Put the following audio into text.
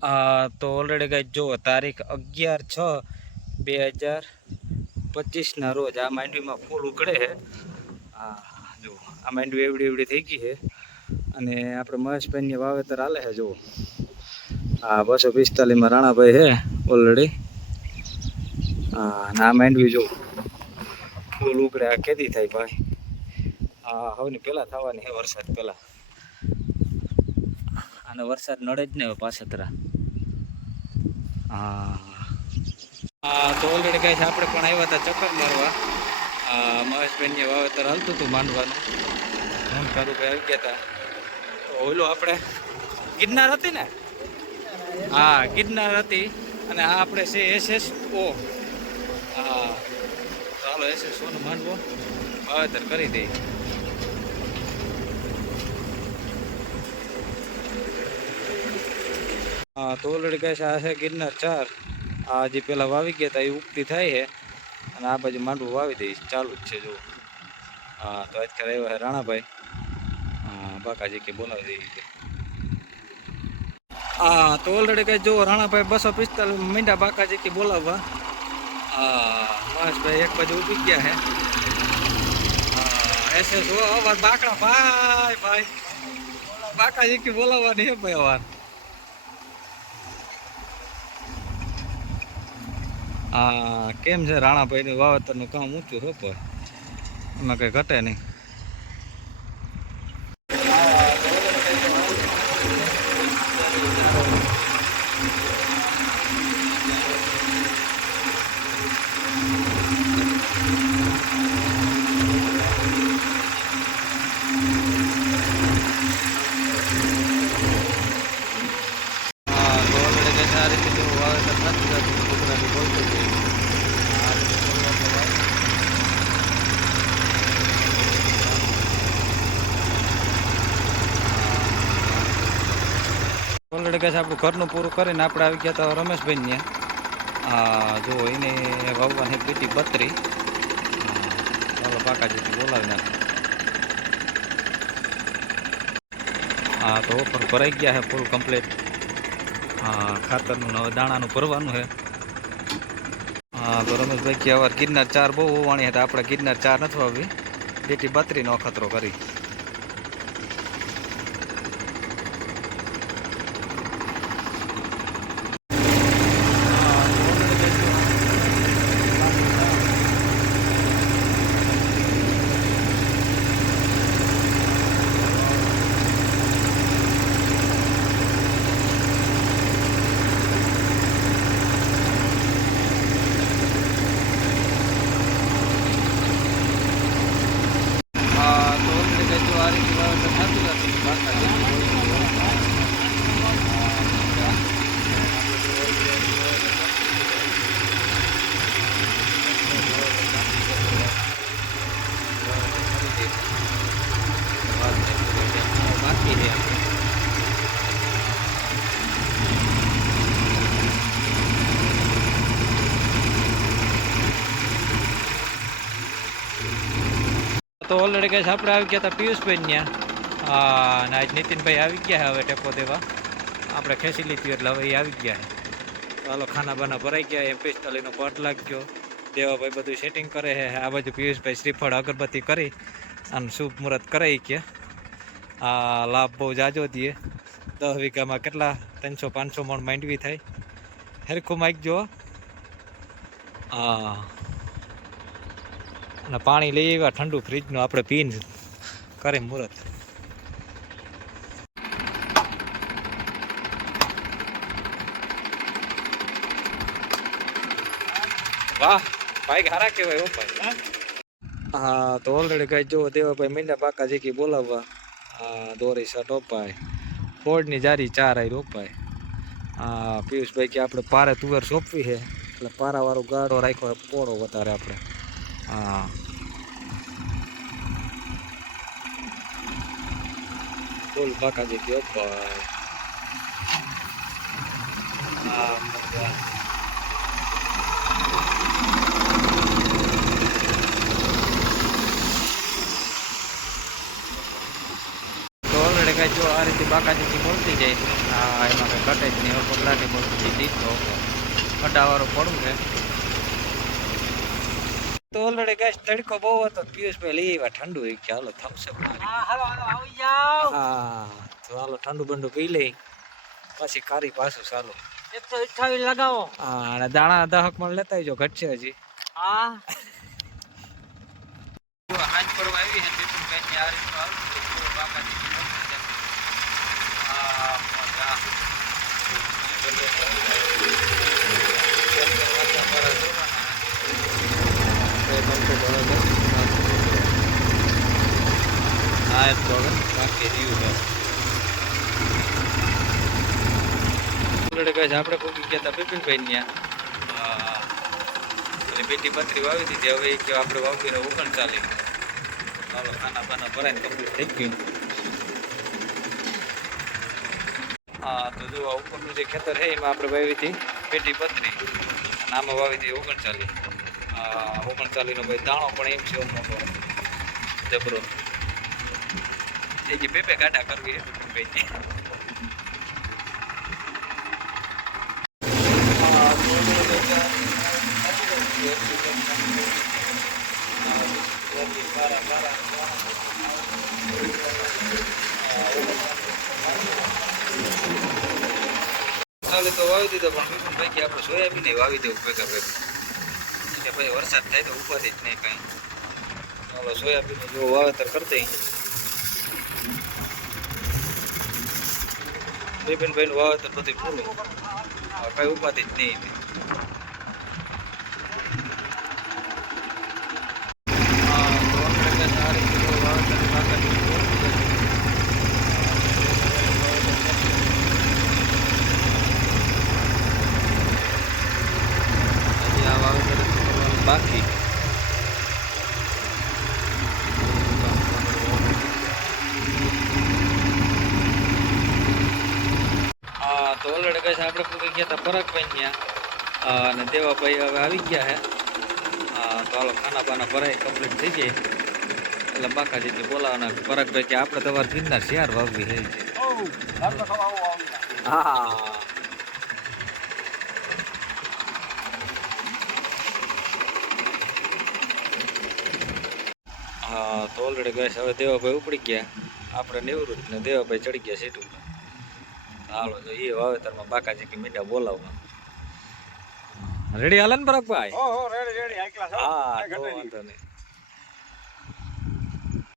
તો already guys જો તારીખ 11/6/2025 રોજ આ માંડવીમાં ફૂલ ઉકળે છે. જો આ માંડવી એવડી એવડી થઈ ગઈ છે અને આપણે મહેશભાઈની વાવેતર હાલે છે. જુઓ 245 રાણાભાઈ છે ઓલરેડી. અને આ માંડવી જો ફૂલ ઉકળે. આ કેદી થાય ભાઈ? હવે પેલા થવાની છે વરસાદ પેલા. અને વરસાદ નડે જ ને પાછતરા. તો ઓલરેડી ગાઈસ આપણે પણ આવ્યા હતા ચક્કર મારવા. મહેશભાઈની વાવેતર હાલતું હતું માંડવાનું. હું કારુભાઈ આવી ગયા હતા. તો ઓલો આપણે ગિરનાર હતી ને? ગિરનાર હતી. અને આ આપણે છે SSO. ચાલો SSO નો માંડવો વાવેતર કરી દઈએ. તો ઓલરેડી ગાઈસ આ છે ગિરનાર 4. આ જે પેલા વાવી ગયા હતા એ ઉગતી થાય છે. અને આ બાજુ માંડવું વાવી દઈશ ચાલુ જ છે. જો તો અત્યારે આવ્યા છે રાણાભાઈ. બાકાજી કે બોલાવી દઈએ. તો ઓલરેડી કઈ જો રાણાભાઈ 245 મીંડા બાકાજી કે બોલાવવા. મહેશભાઈ એક બાજુ ઉભી ગયા છે. SSO અવાર બાકડા ભાઈ ભાઈ બાકાજી કે બોલાવવાની હે ભાઈ અવાર. કેમ છે રાણાભાઈનું વાવેતરનું કામ ઊંચું છે પણ એમાં કંઈ ઘટે નહીં. આ રીતે જો વાવેતર નથી થતું ગુજરાતી બોલતું છે. ઓલરેડી કઈ આપણું ઘરનું પૂરું કરીને આપણે આવી ગયા હતા રમેશભાઈને. જો એને વાવવાની પેટી 32. ચાલો બાકાજીથી બોલાવી નાખે. તો ઓફર ભરાઈ ગયા છે ફૂલ કમ્પ્લીટ. ખાતરનું હવે દાણાનું ભરવાનું છે. તો રમેશભાઈ કે હવે ગિરનાર 4 બહુ હોવાણી હતા. આપણે ગિરનાર 4 નથી વાવી, પેટી 32 નો અખતરો કરી. તો ઓલરેડી કઈ આપણે આવી ગયા હતા પિયુષભાઈ ત્યાં. અને આજ નીતિનભાઈ આવી ગયા હવે ટેપો દેવા. આપણે ખેંચી લીધી એટલે હવે એ આવી ગયા છે. ચાલો ખાના બાના ભરાઈ ગયા. M45 નો પટ લાગ્યો. દેવાભાઈ બધું સેટિંગ કરે છે. આ બાજુ પિયુષભાઈ શ્રીફળ અગરબત્તી કરી અને શુભ મુહૂર્ત કરાવી કે લાભ બહુ જાજો દઈએ. 10 વીઘામાં કેટલા 300-500 મણ માંડવી થાય. હેરખું માગજો. અને પાણી લઈ આવ્યા ઠંડુ ફ્રીજનું આપણે પીને કરી મુહૂર્ત. વાહ ભાઈ હારા કહેવાય ભાઈ. તો ઓલરેડી કઈ જો દેવાભાઈ મીંડા પાકા જેકી બોલાવવા. દોરી શર્ટ ઓપાય ફોડની જારી 4 આવી રોપાય. પિયુષભાઈ કે આપણે પારે તુવેર સોંપવી છે એટલે પારાવાળો ગાડો રાખ્યો પોળો વધારે આપણે. ફૂલ પાકા જેકી ઓપાય. જો આ રીતે બાકાજીથી બોલતી જાય. હા, એમાં કંઈ ઘટે જ નહીં. હવે પગલાથી બોલતી દીધો અડાવાળું પડવું છે. તો ઓલરેડી ગેસ તડકો બહુ હતો. પિયુષભાઈ લઈ આવ્યા ઠંડુ. એક ચાલો થમ્સઅપ. હા, તો હાલો ઠંડુ બંડુ પી લઈ પછી કારી પાછું ચાલો 128 લગાવો. હા, અને દાણા 10 મણ લેતા આવજો, ઘટશે હજી. હા, હાજ પરવા આવી છે બિપિનભાઈ ની આ રીતનું આવતું હતું. બાકાજી હા મજા હા તો બાકી રહ્યું છે. આપણે પૂકી ગયા હતા બિપિનભાઈ ત્યાં બેટી પતરી વાવી દીધી. હવે કે આપણે વાવીને ઉગણ ચાલી. ચાલો ખાના બાના ભરાઈને કમ્પ્લીટ થઈ ગયું. હા, તો જો ઉપરનું જે ખેતર છે એમાં આપણે વાવી હતી પેટી પતરી અને આમાં વાવી હતી ઓગણચાલી. 39નો ભાઈ દાણો પણ એમ છે મોટો જબરો. એ જે બે ગાડા કરવી એ ભાઈ ચાલે તો વાવી દીધો. પણ ભાઈ કે આપણે સોયાબીન વાવી દેવું ભેગા ભેગા. કે પછી વરસાદ થાય તો ઉપાધિ જ નહીં કાંઈ. ચાલો સોયાબીન જો વાવેતર કરતી બિપિનભાઈનું વાવેતર બધું પૂરું. કઈ ઉપાધિ જ નહીં. બાકી હા, તો ઓલરેડી કઈ આપણે પૂરી ગયા હતા પરાગભાઈ ત્યાં અને દેવાભાઈ હવે આવી ગયા છે. હા, તો હાલો ખાના બાના ભરાય કમ્પ્લીટ થઈ જાય એટલે બાકાજીથી બોલાવવાના. પરાગભાઈ કે આપણે તમારે ગિરનાર શિયાર વાવવી છે. હા, હા, તો ઓલરેડી ગેસ હવે દેવાભાઈ ઉપડી ગયા. આપણે નિવૃત્ત ને દેવાભાઈ ચડી ગયા સીટ ઉપર. હાલો તો એ વાવેતરમાં બાકાજી કે મીઠા બોલાવવા રેડી હાલે ને પરાગભાઈ? રેડી હા, તો વાંધો નહીં.